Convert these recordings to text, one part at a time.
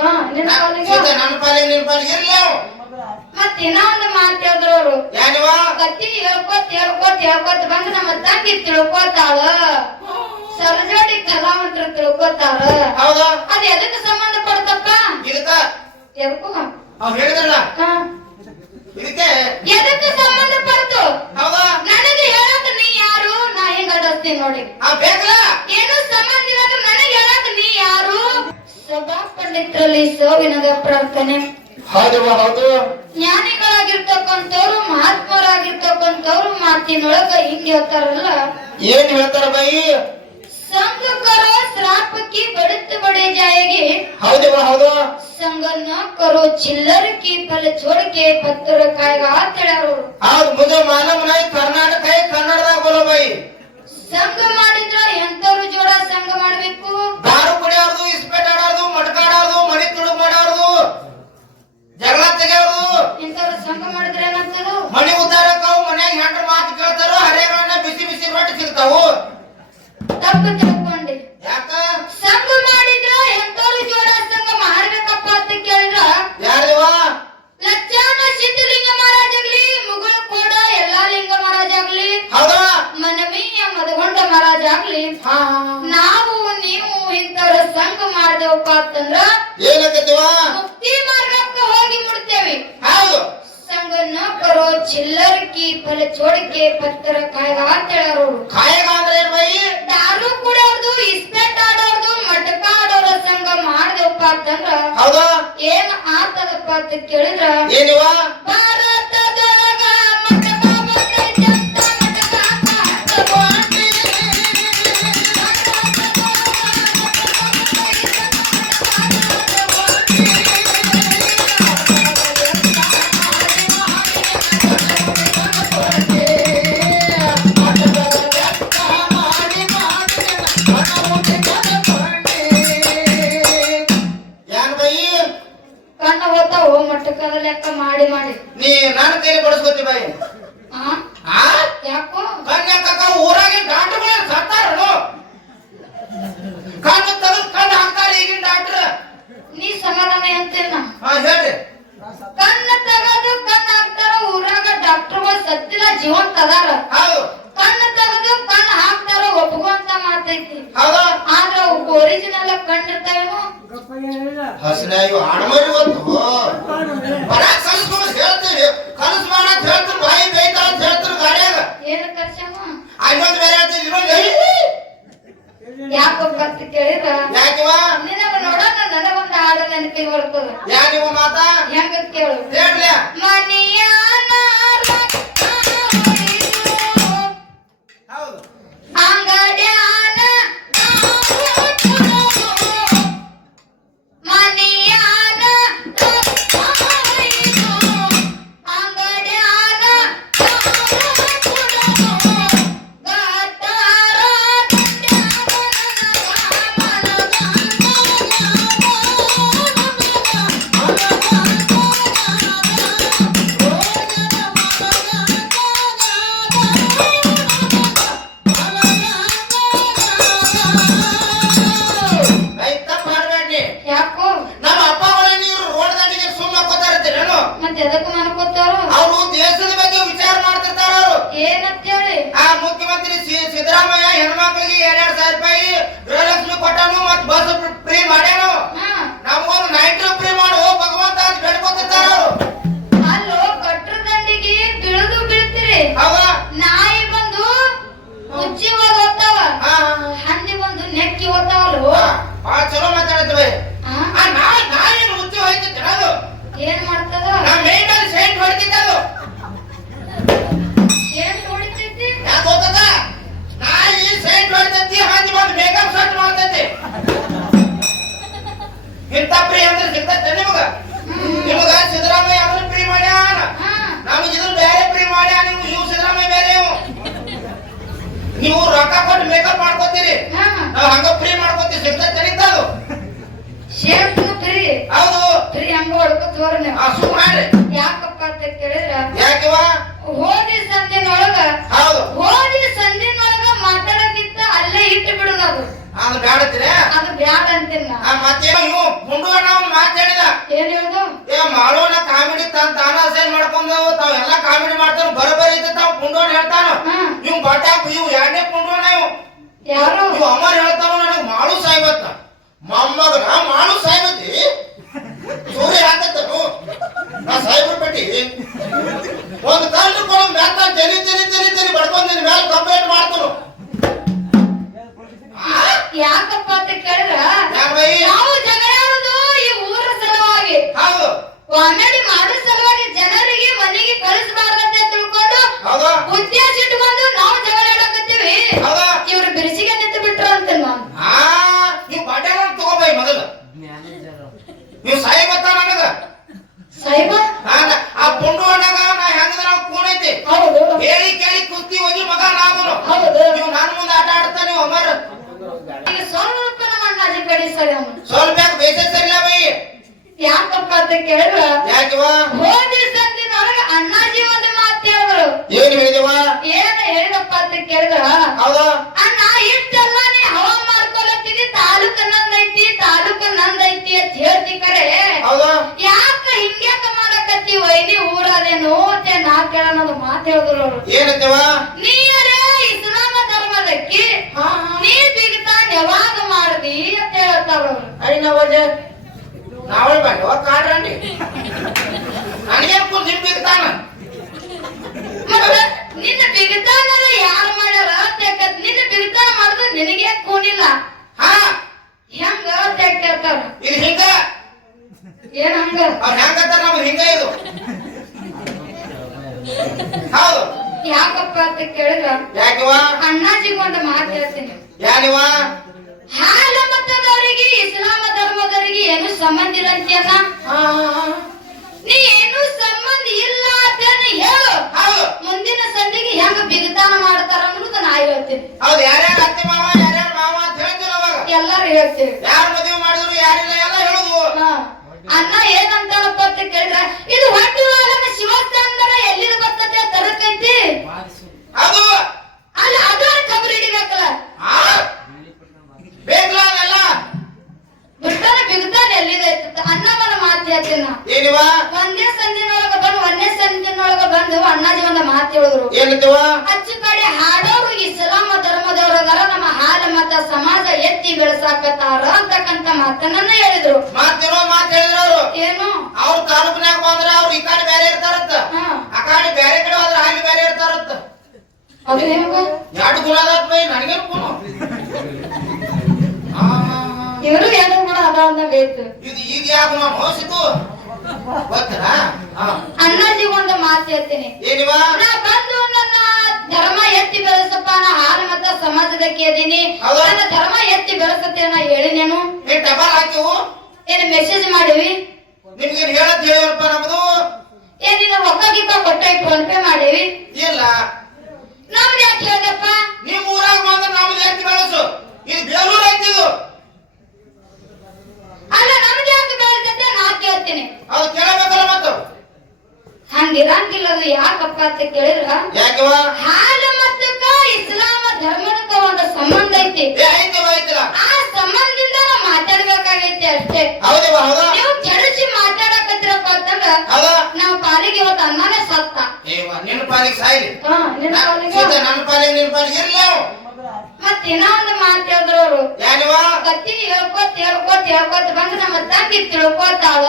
ನನ್ನ ಪಾಲಿಗೆ ನಿನ್ ಪಾಲಿಗೆ ಇರ್ಲಿ ಮತ್ತೆ ಇನ್ನೊಂದು ಮಾತು ಹೇಳಿದ್ರು ಅವರು ಕತ್ತಿ ಹೇಳ್ಕೊತ್ ಬಂದು ನಮ್ಮ ತಂಗಿ ತಿಳ್ಕೊತಾಳ ಸರಜೋಡಿ ಕಲಾವಂತರು ತಿಳ್ಕೊತಾಳ ಹೌದಾ ಅದ್ ಎದಕ್ಕೆ ಸಂಬಂಧ ಪಡ್ತಪ್ಪ ಎದಕ್ಕೂ ಹೇಳಿದ್ರಲ್ಲ ಇದಕ್ಕೆ ಎದಕ್ಕೆ ಸಂಬಂಧ ಪಡ್ತು ಹೌದಾ ನನಗೆ ಹೇಳಕ್ ನೀ ಯಾರು ನಾ ಹೆಂಗ ಅಡಸ್ತೀನಿ ನೋಡಿ ಏನು ಸಂಬಂಧ ಇಲ್ಲ ನನಗೆ ಹೇಳಕ್ ನೀ ಯಾರು ಸಭಾ ಪಂಡಿತರಲ್ಲಿ ಸೋವಿನದ ಪ್ರಾರ್ಥನೆ ಹೌದು ಜ್ಞಾನಿಗಳಾಗಿರ್ತಕ್ಕಂಥವ್ರು ಮಹಾತ್ಮರಾಗಿರ್ತಕ್ಕಂಥವ್ರು ಮಾತಿನೊಳಗ ಹಿಂಗ್ ಹೇಳ್ತಾರಲ್ಲ ಏನ್ ಹೇಳ್ತಾರ ಬಾಯಿ संग करो श्राप की बढ़त बड़े जाएगी ಹೌದು संग न करो चिल्लर की फल छोड़ के पत्थर खाएगा तेड़ारो ಹೌದು मुझे मालूम नहीं कर्नाटक है ಕನ್ನಡದಾಗ बोलो ಬಾಯಿ ಸಂಘ ಮಾಡಿದ್ರ ಎಂತರು ಜೋಡ ಸಂಘ ಮಾಡಬೇಕು ದಾರು ಕುಡಿಯೋದು ಇಸ್ಪೇಟ್ ಆಡೋದು ಮಟಕ ಆಡೋದು ಮನಿ ತುಡುಗ್ ಮಾಡೋದು ಜಗಳ ತೆಗೆಯೋದು ಎಂತರು ಸಂಘ ಮಾಡಿದ್ರೆ ಏನಾಗ್ತದ ಮನಿ ಉದ್ದಾರಕ್ಕವು ಮನ್ಯಾಗ ಹೆಂಡ್ರ ಮಾತು ಕೇಳ್ತಾರೋ ಹರೆಗಳನ್ನ ಬಿಸಿ ಬಿಸಿ ರೊಟ್ಟಿ ಸಿಗ್ತಾವು ತಪ್ಪು ತಿಳ್ಕೊಂಡೆ ಯಾಕ ಸಂಘ ಮಾಡಿದ್ರ ಎಂತರು ಜೋಡ ಸಂಘ ಮಾಡ್ಬೇಕಪ್ಪ ಅಂತ ಕೇಳಿದ್ರ ಯಾರಿವ ಲಚ್ಚಾನ ಸಿದ್ಧಲಿಂಗ ಮಹಾರಾಜ ಆಗ್ಲಿ ಮುಗಳ ಕೋಡ ಎಲ್ಲಾ ಲಿಂಗ ಮಹಾರಾಜ ಆಗ್ಲಿ ಹೌದಾ ಮನವೀಯ ಮದಗೊಂಡ ಮಹಾರಾಜ ಆಗ್ಲಿ ನಾವು ನೀವು ಇಂತರ ಸಂಘ ಮಾಡ್ದೇವಪ್ಪ ಅಂತಂದ್ರ ಏನಕ್ಕೇವ ಮುಕ್ತಿ ಮಾರ್ಗಕ್ಕೆ ಹೋಗಿ ಮುಡ್ತೇವಿ ಹೌದು ಸಂಘ ನ ಕರೋ ಚಿಲ್ಲರ್ ಕಿ ಫಲ ಚೋಡಿಕೆ ಪತ್ತರ ಕಾಯ್ಗ ಅಂತ ಹೇಳೋರು ಕಾಯಗ ಅಂದ್ರೆ ಏನ್ ಬೈ ದಾರು ಕುಡಿಯೋರ್ದು ಇಸ್ಪೇಟ್ ಆಡೋರ್ದು ಮಟಕ ಆಡೋರ ಸಂಘ ಮಾಡ್ದೇವಪ್ಪ ಅಂತಂದ್ರ ಹೌದಾ ಏನ್ ಆತದಪ್ಪ ಅಂತ ಕೇಳಿದ್ರ ಏನಿವ ಭಾರತದೊಳಗ ಮಟಕ ಬಂದೈತೆ ಅಂತ ಮಟಕ ಹಾಕ್ಕೊಂಡ್ರಿ. ಏನ್ ಬೈ ಕಣ್ಣ ಹೋತಾವು ಮಟಕದ ಲೆಕ್ಕ ಮಾಡಿ ಮಾಡಿ ನೀ ನನ್ನ ಕೈಲಿ ಬಡಿಸ್ಕೊತಿ ಬಾಯಿ ಆ ಯಾಕೋ ಕನ್ಯಾಕ ಊರಾಗಿ ಡಾಕ್ಟರ್ಗಳು ಸತ್ತಾರನು ಕಣ್ಣು ತೆಗೆದು ಕಣ್ಣು ಹಾಕ್ತಾರೆ ಈಗಿನ ಡಾಕ್ಟರ್ ನೀ ಸಮಾಧಾನ ಅಂತೀನ ಹೇಳ್ರಿ ಕಣ್ಣು ತೆಗೆದು ಕಣ್ಣು ಹಾಕ್ತಾರ ಊರಾಗ ಡಾಕ್ಟರ್ಗಳು ಸತ್ತಿಲ್ಲ ಜೀವಂತ ಅದಾರ ಹೌದು ಕಣ್ಣು ತೆಗೆದು ಕಣ್ಣು ಹಾಕ್ತಾರ ಒಪ್ಕೊಂತ ಮಾತೈತಿ ಹೌದಾ ಆದ್ರ ಒರಿಜಿನಲ್ ಕಣ್ಣಿರ್ತಾವೇನೋ ಹಸನಾಗಿ ಹಣಮರಿ ಬಂತು ಬರ ಕಲಿಸ್ಕೊಂಡು ಹೇಳ್ತೀವಿ ಕಲಿಸ್ ಮಾಡಕ್ ಹೇಳ್ತೀರಿ ಬಾಯಿ ಬೈತಾರ ಅಂತ ಹೇಳ್ತೀರಿ ಗಾಡಿಯಾಗ ಏನ್ ಕರ್ಸಮ್ಮ ಇನ್ನೊಂದು ಬೇರೆ ಹೇಳ್ತೀರಿ ಇನ್ನೊಂದು ಯಾಕಪ್ಪ ಅಂತ ಕೇಳಿದ್ರ ಯಾಕಿವ ನಿನಗ ನೋಡೋಣ ನನಗೊಂದು ಹಾಡು ನೆನಪಿಗೆ ಬರ್ತದ ಯಾಕಿವ ಮಾತಾ ಹೆಂಗ ಕೇಳು ಹೇಳ್ರಿ ಮನಿಯಾನ ಹೌದು ಅಂಗಡ್ಯಾನ ಮನಿಯಾನ ಅಂಗಡ್ಯಾನ ತಪ್ಪು ಮಾಡ್ಬೇಡ್ರಿ ಯಾಕೋ ನಮ್ಮ ಅಪ್ಪಗಳು ನೀವು ರೋಡ್ ದಾಟಿಗೆ ಸುಮ್ಮ ಹಾಕೋತಾರತ್ತೇನು ಮತ್ತೆ ಎದಕ್ಕೆ ಮನ್ಕೋತಾರು ಅವರು ದೇಶದ ಬಗ್ಗೆ ವಿಚಾರ ಮಾಡ್ತಿರ್ತಾರ ಅವರು ಏನಂತ ಹೇಳಿ ಆ ಮುಖ್ಯಮಂತ್ರಿ ಸಿದ್ದರಾಮಯ್ಯ ಹೆಣ್ಮಕ್ಳಿಗೆ 2,000 ರೂಪಾಯಿ ಗೃಹಲಕ್ಷ್ಮಿ ಕೊಟ್ಟಾನು ಮತ್ ಬಸ್ ಫ್ರೀ ಮಾಡ್ಯಾನು ನಮ್ಗೊಂದು ನೈಟ್ ಫ್ರೀ ಮಾಡು ಭಗವಂತ ಅಂತ ಬೇಡ್ಕೊತಿರ್ತಾರ ಅವರು ಅಲ್ಲೋ ಕಟ್ರ ದಂಡಿಗೆ ಬೀಳದು ಬೀಳ್ತೀರಿ ಹೌದಾ ನಾಯಿ ಬಂದು ಉಚ್ಚಿ ಹೋಗ್ತಾವ ಹಂದಿ ಬಂದು ನೆಕ್ಕಿ ಹೋಗ್ತಾವಲ್ವ ಭಾಳ ಚಲೋ ಮಾತಾಡ್ತೀವಿ ಆ ನಾಯಿ ಮುಚ್ಚಿ ಹೋಯ್ತೈತಿ ಅದು ಏನ್ ಮಾಡ್ತದ ನಮ್ಮ ಮೇಡಲ್ ಸೈಟ್ ಹೊಡಿತಿದ್ದದು ಏನ್ ಹೊಡಿತೈತಿ ಯಾಕೆ ಹೋಗ್ತದ ನಾಯಿ ಸೈಟ್ ಹೊಡಿತೈತಿ ಹಂದಿ ಬಂದು ಮೇಕಪ್ ಸೆಟ್ ಮಾಡ್ತೈತಿ ಇಂಥ ಫ್ರೀ ಅಂದ್ರೆ ಸಿಗ್ತೈತೆ ನಿಮಗ ಸಿದ್ದರಾಮಯ್ಯ ಅದನ್ನ ಫ್ರೀ ಮಾಡ್ಯಾನ ನಮಗೆ ಇದನ್ನ ಬೇರೆ ಫ್ರೀ ಮಾಡ್ಯಾನ ನೀವು ಸಿದ್ದರಾಮಯ್ಯ ಬೇರೆ ನೀವು ರೊಕ್ಕ ಕೊಟ್ಟು ಮೇಕಪ್ ಮಾಡ್ಕೋತೀರಿ ನಾವು ಹಂಗ ಫ್ರೀ ಮಾಡ್ಕೋತೀವಿ ಸಿಗ್ತೈತೆ ಅದು ಶೇಪ್ ಫ್ರೀ ಹೌದು ಫ್ರೀ ಹಂಗ ಹೊಡ್ಕೋತವ್ರ ನೀವು ಸುಮ್ಮನೆ ಯಾಕಪ್ಪ ಅಂತ ಕೇಳಿದ್ರ ಯಾಕಿವ ಹೋದಿ ಸಂದಿನೊಳಗ ಹೌದು ಹೋದಿ ಸಂದಿನೊಳಗ ಮಾತಾಡಕ್ಕಿಂತ ಅಲ್ಲೇ ಇಟ್ಟು ಬಿಡುದು ಅದು ಅದು ಬ್ಯಾಡತ್ತೀರಿ ಅದು ಬ್ಯಾಡ ಅಂತಿಲ್ಲ ಮತ್ತೆ ನೀವು ಮುಂಡುವ ನಾವು ಮಾತು ಮೊಮ್ಮಗನ ಮಾಡು ಸಾಯ್ಬತ್ತಿ ಸೂರ್ಯ ಹಾಕತ್ತನು ನಾ ಸಾಯ್ಬ್ರ ಪಟ್ಟಿ ಒಂದು ಕಂಡು ಕೊಡ ಮ್ಯಾಕ ಜರಿ ಜರಿ ಜರಿ ಜರಿ ಬಡ್ಕೊಂದಿನ ಮ್ಯಾಲ ಕಂಪ್ಲೇಂಟ್ ಮಾಡ್ತನು ಯಾಕಪ್ಪ ಅಂತ ಕೇಳಿದ್ರ ಯಾಕ ಬೈ ನಾವು ಜಗಳ ಆಡೋದು ಈ ಊರ ಸಲುವಾಗಿ ಹೌದು ಕಾಮಿಡಿ ಮಾಡೋ ಸಲುವಾಗಿ ಜನರಿಗೆ ಮನೆಗೆ ಕಳಿಸಬಾರ್ದಂತ ತಿಳ್ಕೊಂಡು ಹೌದಾ ಉದ್ದೇಶ ಇಟ್ಕೊಂಡು ನಾವು ಜಗಳ ಆಡಕತ್ತೀವಿ ಹೌದಾ ಇವ್ರು ಬಿರುಸಿಗೆ ನಿಂತು ಬಿಟ್ರು ಅಂತ ನಾನು ನೀವು ಬಾಟ್ಯಾಗ ತಗೋಬೈ ಮೊದಲು ನೀವು ಸಾಯಿ ಗೊತ್ತಾ ನನಗ ಸಾಹಿಬ ಆ ಪುಂಡು ಅಣ್ಣಗ ನಾ ಹೆಂಗದ ನಾವು ಕೂನೈತಿ ಹೌದು ಹೇಳಿ ಕೇಳಿ ಕುಸ್ತಿ ಹೋಗಿ ಮಗ ನಾನು ಹೌದು ನೀವು ನನ್ನ ಮುಂದೆ ಆಟ ಆಡ್ತಾ ನೀವು ಅಮರ್ ಈಗ ಸ್ವಲ್ಪ ನಮ್ಮ ಅಣ್ಣಾಜಿ ಕಡೆ ಸರಿ ಅವನು ಸ್ವಲ್ಪ ಯಾಕೆ ಬೇಸೆ ಸರಿಲ್ಲ ಬೈ ಯಾಕಪ್ಪ ಅಂತ ಕೇಳಿದ್ರ ಯಾಕಿವ ಹೋದ ಸಂದಿನೊಳಗ ಅಣ್ಣಾಜಿ ಒಂದು ಮಾತು ಹೇಳಿದ್ರು ಏನ್ ಹೇಳಿದಿವ ಏನ ಹೇಳಿದಪ್ಪ ಅಂತ ಕೇಳಿದ್ರ ಹೌದಾ ಅಣ್ಣ ಇಷ್ಟೆಲ್ಲ ನೀ ಹವಾ ಮಾಡ್ಕೊಳತ್ತಿದಿ ತಾಲೂಕ ನಂದೈತಿ ಅಂತ ಹೇಳ್ತಿ ಕರೆ ಹೌದಾ ಯಾಕ ಹಿಂಗ್ಯಾಕ ಮಾಡಕತ್ತಿ ವೈನಿ ಊರದೇನು ಅಂತ ನಾ ಕೇಳೋದು ಮಾತು ಹೇಳಿದ್ರು ಅವ್ರು ಏನಂತವ ನೀರೇ ಇಸ್ಲಾಮ ಧರ್ಮದಕ್ಕೆ ನೀ ಬಿಗ್ತಾನ್ ಯಾವಾಗ ಮಾಡ್ದಿ ಅಂತ ಹೇಳ್ತಾರ ಅವ್ರು ಅಡಿ ನಾವಳ ಬಂದವ ಕಾಡ್ರಂಡಿ ನನಗೆ ನಿಮ್ ಬಿಗ್ತಾನ ಮತ್ತ ನಿನ್ನ ಬಿಗ್ತಾನಲ್ಲ ಯಾರು ಮಾಡ್ಯಾರ ಅಂತ ನಿನ್ನ ಬಿಗ್ತಾನ ಮಾಡಿದ್ರೆ ನಿನಗೆ ಕೂನಿಲ್ಲ ಹಾ ಹೆಂಗ ಅಂತ ಕೇಳ್ತಾರ ಇದು ಹಿಂಗ ಏನ್ ಹಂಗ ಅವ್ರ ಹೆಂಗತ್ತಾರ ನಮ್ದು ಹಿಂಗ ಇದು ಹೌದು ಯಾಕಪ್ಪ ಅಂತ ಕೇಳಿದ್ರ ಯಾಕಿವ ಅಣ್ಣಾಜಿಗೆ ಒಂದು ಮಾತು ಹೇಳ್ತೀನಿ ಯಾನಿವ ಹಾಲ ಮತದವರಿಗೆ ಇಸ್ಲಾಮ ಧರ್ಮದವರಿಗೆ ಏನು ಸಂಬಂಧ ಇಲ್ಲ ಅಂತೀಯಲ್ಲ ನೀ ಏನು ಸಂಬಂಧ ಇಲ್ಲ ಅಂತ ಹೇಳು ಹೌದು ಮುಂದಿನ ಸಂಧಿಗೆ ಹೆಂಗ ಬಿಗತಾನ ಮಾಡ್ತಾರ ಅನ್ನೋದು ನಾ ಹೇಳ್ತೀನಿ ಹೌದು ಯಾರ್ಯಾರ ಅತ್ತೆ ಮಾವ ಯಾರ್ಯಾರ ಮಾವ ಅಂತ ಹೇಳ್ತೀರ ಅವಾಗ ಎಲ್ಲಾರು ಹೇಳ್ತೀವಿ ಯಾರು ಮದುವೆ ಮಾಡಿದ್ರು ಯಾರಿಲ್ಲ ಎಲ್ಲ ಹೇಳುದು ಅಣ್ಣ ಏನಂತಾನಪ್ಪ ಅಂತ ಕೇಳಿದ್ರ ಇದು ಹೊಟ್ಟಿ ಒಳಗ ಶಿವಸ್ಥಾನದ ಎಲ್ಲಿದ ಬರ್ತದೆ ತರಕಂತಿ ಅದು ಅಲ್ಲ ಅದು ಖಬರ್ ಹಿಡಿಬೇಕಲ್ಲ ಬೇಕಲ್ಲ ಅದೆಲ್ಲ ಬಿಡ್ತಾನ ಬಿಗ್ತಾನ ಎಲ್ಲಿದೆ ಅನ್ನವನ್ನ ಮಾತು ಹೇಳ್ತೀನಿ ನಾ ಏನಿವ ಒಂದೇ ಸಂದಿನೊಳಗ ಬಂದು ಅಣ್ಣಾಜಿ ಒಂದು ಮಾತು ಹೇಳಿದ್ರು ಏನಂತವ ಅಚ್ಚು ಕಡೆ ಹಾಡೋರು ಇಸ್ಲಾಮ ಧರ್ಮದವರದಾರ ನಮ್ಮ ಹಾಲ ಮತ ಸಮಾಜ ಎತ್ತಿ ಬೆಳೆಸಾಕತ್ತಾರ ಅಂತಕ್ಕಂತ ಮಾತನ್ನ ಹೇಳಿದ್ರು ಮಾತಿರೋ ಮಾತು ಹೇಳಿದ್ರು ಅವರು ಏನು ಅವ್ರ ತಾಲೂಕಿನಾಗ ಬಂದ್ರೆ ಅವ್ರು ಈ ಕಡೆ ಬೇರೆ ಇರ್ತಾರತ್ತ ಆ ಕಡೆ ಬೇರೆ ಕಡೆ ಹೋದ್ರೆ ಅಲ್ಲಿ ಬೇರೆ ಇರ್ತಾರತ್ತ ಅದು ಹೆಂಗ ಎರಡು ಗುಣ ಅದಾವ ಬೈ ನನಗೆ ಇವರು ಏನು ಕೂಡ ಅದ ಅಂತ ಬೇಕು ಇದು ಈಗ ಯಾವ ಮೋಸಿತು ಗೊತ್ತಲ್ಲ ಅಣ್ಣಾಜಿ ಒಂದು ಮಾತು ಹೇಳ್ತೀನಿ ಏನಿವ ನಾ ಬಂದು ನನ್ನ ಧರ್ಮ ಎತ್ತಿ ಬೆಳೆಸಪ್ಪ ನಾ ಹಾಲು ಮತ ಸಮಾಜದ ಕೇದೀನಿ ನನ್ನ ಧರ್ಮ ಎತ್ತಿ ಬೆಳೆಸತ್ತೆ ನಾ ಹೇಳಿನೇನು ಏನ್ ಟಪಾಲ್ ಹಾಕಿವು ಏನು ಮೆಸೇಜ್ ಮಾಡಿವಿ ನಿಮ್ಗೇನ್ ಹೇಳತ್ ಹೇಳಿವಪ್ಪ ನಮ್ದು ಏನಿನ ಒಕ್ಕಗಿಪ್ಪ ಕೊಟ್ಟೆ ಫೋನ್ ಪೇ ಮಾಡಿವಿ ಇಲ್ಲ ನಮ್ದು ಯಾಕೆ ಹೇಳ್ದಪ್ಪ ನಿಮ್ ಊರಾಗ ಬಂದ್ರೆ ನಮ್ದು ಎತ್ತಿ ಬೆಳೆಸು ಇದು ಬೇಲೂರು ಐತಿದು ಅಲ್ಲ ನಮ್ದು ಯಾಕೆ ಬೆಳೆಸತ್ತೆ ನಾ ಕೇಳ್ತೀನಿ ಅದು ಕೇಳಬೇಕಲ್ಲ ಮತ್ತು ಹಂಗಿರಂಗಿಲ್ಲ ಅದು ಯಾಕಪ್ಪ ಅಂತ ಕೇಳಿದ್ರ ಯಾಕವ ಹಾಲು ಮತ್ತಕ್ಕ ಇಸ್ಲಾಮ ಧರ್ಮದಕ್ಕ ಒಂದು ಸಂಬಂಧ ಐತಿ ಐತಿವ ಐತಿಲ್ಲ ಆ ಸಂಬಂಧದಿಂದ ನಾವು ಮಾತಾಡ್ಬೇಕಾಗೈತಿ ಅಷ್ಟೇ ಹೌದವ ಹೌದಾ ನೀವು ಕೆಡಿಸಿ ಮಾತಾಡಕತ್ತಿರಪ್ಪ ಅಂತಂದ್ರ ಹೌದಾ ನಾವು ಪಾಲಿಗೆ ಇವತ್ತು ಅನ್ನನೇ ಸತ್ತ ನಿನ್ನ ಪಾಲಿಗೆ ಸಾಯ್ಲಿ ನಿನ್ನ ಪಾಲಿಗೆ ನನ್ನ ಪಾಲಿಗೆ ನಿನ್ನ ಪಾಲಿಗೆ ಇರ್ಲಿ ಮತ್ ಇನ್ನ ಒಂದು ಮಾತು ಹೇಳಿದ್ರು ಅವ್ರು ಯಾನಿವ ಕತ್ತಿ ಹೇಳ್ಕೋತ ಬಂದು ನಮ್ಮ ತಂಗಿ ತಿಳ್ಕೋತಾಳ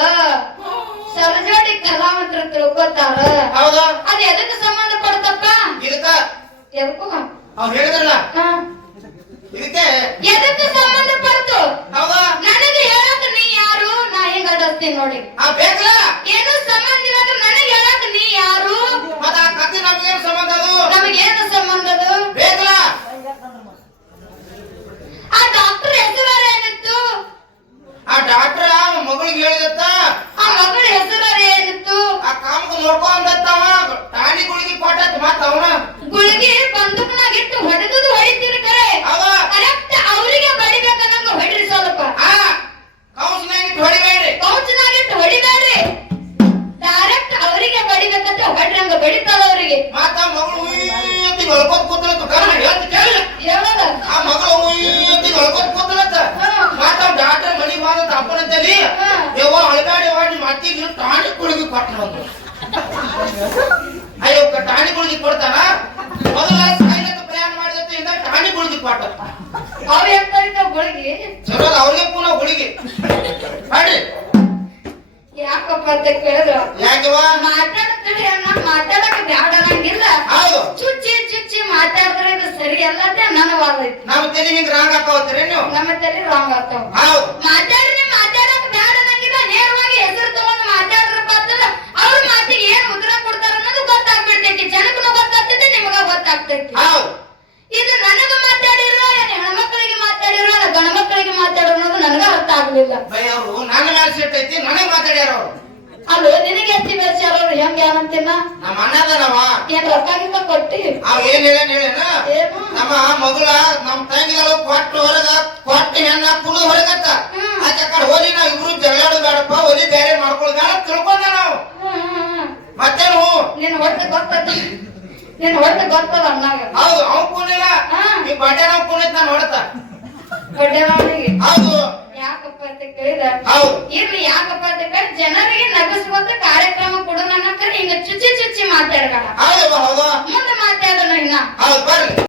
ಸರಜೋಡಿ ಕಲಾವಂತರು ತಿಳ್ಕೋತಾಳ ಹೌದಾ ಅದ್ ಎದಕ್ಕೆ ಸಂಬಂಧ ಪಡ್ತಪ್ಪ ಇದಕ್ಕ ಎದಕ್ಕೂ ಅವ್ರು ಹೇಳಿದ್ರಲ್ಲ ಇದಕ್ಕೆ ಎದಕ್ಕೆ ಸಂಬಂಧ ಪಡ್ತು ಹೌದಾ ನನಗೆ ಹೇಳಕ್ ನೀ ಯಾರು ನಾ ಹಿಂಗ ಅಡಸ್ತೀನಿ ನೋಡಿ ಬೇಕಲ್ಲ ಏನು ಸಂಬಂಧ ಇಲ್ಲ ನನಗೆ ಹೇಳಕ್ ನೀ ಯಾರು ಮತ್ತ ಆ ಕತ್ತಿ ನಮ್ಗೇನು ಸಂಬಂಧ ಅದು ನಮಗೇನು ಸಂಬಂಧ ಅದು ಬೇಕಲ್ಲ ಆ ಡಾಕ್ಟರ್ ಹೆಸರು ಏನಿತ್ತು ಆ ಡಾಕ್ಟರ್ ಮಗಳಿಗೆ ಹೇಳಿದತ್ತ ಆ ಮಗಳ ಹೆಸರು ಏನಿತ್ತು ಆ ಕಾಮಕ ನೋಡ್ಕೊಂಡತ್ತವ ಟಾಣಿ ಗುಳಿಗೆ ಕೊಟ್ಟತ್ ಮತ್ತ ಅವನ ಗುಳಿಗೆ ಬಂದೂಕ್ನಾಗ ಇಟ್ಟು ಹೊಡಿತೀರಿ ಕರೆ ಹೌದಾ ಕರೆಕ್ಟ್ ಅವರಿಗೆ ಬಡಿಬೇಕನ್ನಂಗ ಹೊಡಿರಿ ಸ್ವಲ್ಪ ಕೌನ್ಸಿನಾಗ ಇಟ್ಟು ಹೊಡಿಬೇಡ್ರಿ ಕೌಚಿನಾಗ ಇಟ್ಟು ಹೊಡಿಬೇಡ್ರಿ ಡೈರೆಕ್ಟ್ ಅವರಿಗೆ ಬಡಿಬೇಕಂತ ಹೊಡ್ರಂಗ ಬಡಿತದ ಅವರಿಗೆ ಮತ್ತ ಮಗಳು ಉಯ್ಯಂತಿ ಹೊಳ್ಕೊತ್ ಕೂತಲತ್ತ ಕರ್ನ ಹೇಳ್ತಿ ಕೇಳಿಲ್ಲ ಹೇಳೋದ ಆ ಮಗಳು ಉಯ್ಯಂತಿ ಹೊಳ್ಕೊತ್ ಕೂತಲತ್ತ ಮತ್ತ ಡಾಕ್ಟರ್ ಮನಿಗೆ ಬಂದ ಅಪ್ಪನಂತೇಳಿ ಯವ್ವ ಅಳಗಾಡಿ ಮಾಡಿ ಮತ್ತಿಗೆ ಟಾಣಿ ಗುಳಿಗೆ ಕೊಟ್ಟರು ಅಯ್ಯೋ ಟಾಣಿ ಗುಳಿಗೆ ಕೊಡ್ತಾನ ಮೊದಲ ಸಾಯ್ಲಕ್ಕ ಪ್ರಯಾಣ ಮಾಡಿದತ್ತಿಂದ ಟಾಣಿ ಗುಳಿಗೆ ಕೊಟ್ಟ ಅವ ಎಂತ ಗುಳಿಗೆ ಚಲೋ ಅವ್ರಿಗೆ ಪೂನ ಗುಳಿಗೆ ಮಾಡಿ ಯಾಕಪ್ಪ ಅಂತ ಕೇಳಿದ್ರ ಯಾಕವ ಮಾತಾಡ್ತೀರಿ ಮಾತಾಡಕ್ ಬ್ಯಾಡ ಅನ್ನಂಗಿಲ್ಲ. ಹೌದು ಚುಚ್ಚಿ ಚುಚ್ಚಿ ಮಾತಾಡಿದ್ರೆ ಇದು ಸರಿ ಅಲ್ಲದೆ ನನ್ನ ವಾದ ಐತಿ. ನಮ್ಮ ತಲೆ ಹಿಂಗ್ ರಾಂಗ್ ಹಾಕೋತೀರಿ ನೀವು ನಮ್ಮ ತಲೆ ರಾಂಗ್ ಆಗ್ತಾವ. ಹೌದು ಮಾತಾಡ್ರಿ ಮಾತಾಡಕ್ ಬ್ಯಾಡ ಅನ್ನಂಗಿಲ್ಲ. ನೇರವಾಗಿ ಹೆಸರು ತಗೊಂಡು ಮಾತಾಡ್ರಪ್ಪ ಅಂತಂದ್ರ ಅವ್ರ ಮಾತಿಗೆ ಏನ್ ಉತ್ತರ ಕೊಡ್ತಾರ ಅನ್ನೋದು ಗೊತ್ತಾಗ್ಬಿಡ್ತೈತಿ. ಜನಕ್ಕೂ ಗೊತ್ತಾಗ್ತೈತಿ, ನಿಮಗ ಗೊತ್ತಾಗ್ತೈತಿ. ಹೌದು ಇದು ನನಗ ಮಾತಾಡಿರೋ ಏನ್ ಹೆಣ್ಮಕ್ಳಿಗೆ ಮಾತಾಡಿರೋ ಗಂಡ ಮಕ್ಕಳಿಗೆ ಮಾತಾಡೋ ಅನ್ನೋದು ನನಗ ಅರ್ಥ ಆಗ್ಲಿಲ್ಲ. ಬೈ ಅವರು ನನ್ನ ಮೇಲೆ ಸಿಟ್ ಐತಿ, ನನಗ್ ಮಾತಾಡ್ಯಾರ ಅವ್ರು. ಅಲ್ಲೋ ನಿನಗೆ ಎತ್ತಿ ಬೆಳೆಸ್ಯಾರ ಅವ್ರು ಹೆಂಗ ಏನಂತೀನ? ನಮ್ಮ ಅಣ್ಣದನವ ಏನ್ ರೊಕ್ಕ ಗಿಕ್ಕ ಕೊಟ್ಟಿ ಅವ್ ಏನ್ ಹೇಳೇನ ಏನು ನಮ್ಮ ಮಗಳ ನಮ್ ತಂಗಿಗಳು ಕೊಟ್ಟು ಹೊರಗ ಕೊಟ್ಟು ಹೆಣ್ಣ ಕುಡಿದು ಹೊರಗತ್ತ ಆಚೆ ಕಡೆ ಹೋಗಿ ನಾವ್ ಇಬ್ರು ಜಗಳಾಡು ಬೇಡಪ್ಪ, ಒಲಿ ಬೇರೆ ಮಾಡ್ಕೊಳ್ಳೋ ಬೇಡ ತಿಳ್ಕೊಂಡ ನಾವು ಮತ್ತೇನು ನಿನ್ ಹೊಟ್ಟೆ ಗೊತ್ತದ, ನಿನ್ ಹೊಟ್ಟೆ ಗೊತ್ತದ ಅಣ್ಣಾಗ. ಹೌದು ಅವ್ ಕುಣಿಲ್ಲ ಈ ಬಡ್ಡೆ ನಾವು ಕುಣಿತ್ ನಾನು ಹೊಡ್ತ ದೊಡ್ಡವನಿಗೆ ಹೌದು ಯಾಕಪ್ಪ ಅಂತ ಕೇಳಿದ ಹೌದು ಇರ್ಲಿ ಯಾಕಪ್ಪ ಅಂತ ಕೇಳಿ ಜನರಿಗೆ ನಗಿಸುವಂತ ಕಾರ್ಯಕ್ರಮ ಕೊಡು ನನ್ನ ಹಿಂಗ ಚುಚ್ಚಿ ಚುಚ್ಚಿ ಮಾತಾಡ್ಬೇಡ. ಹೌದು ಹೌದು ಮುಂದೆ ಮಾತಾಡೋಣ ಇನ್ನ ಹೌದು ಬರ್ಲಿ.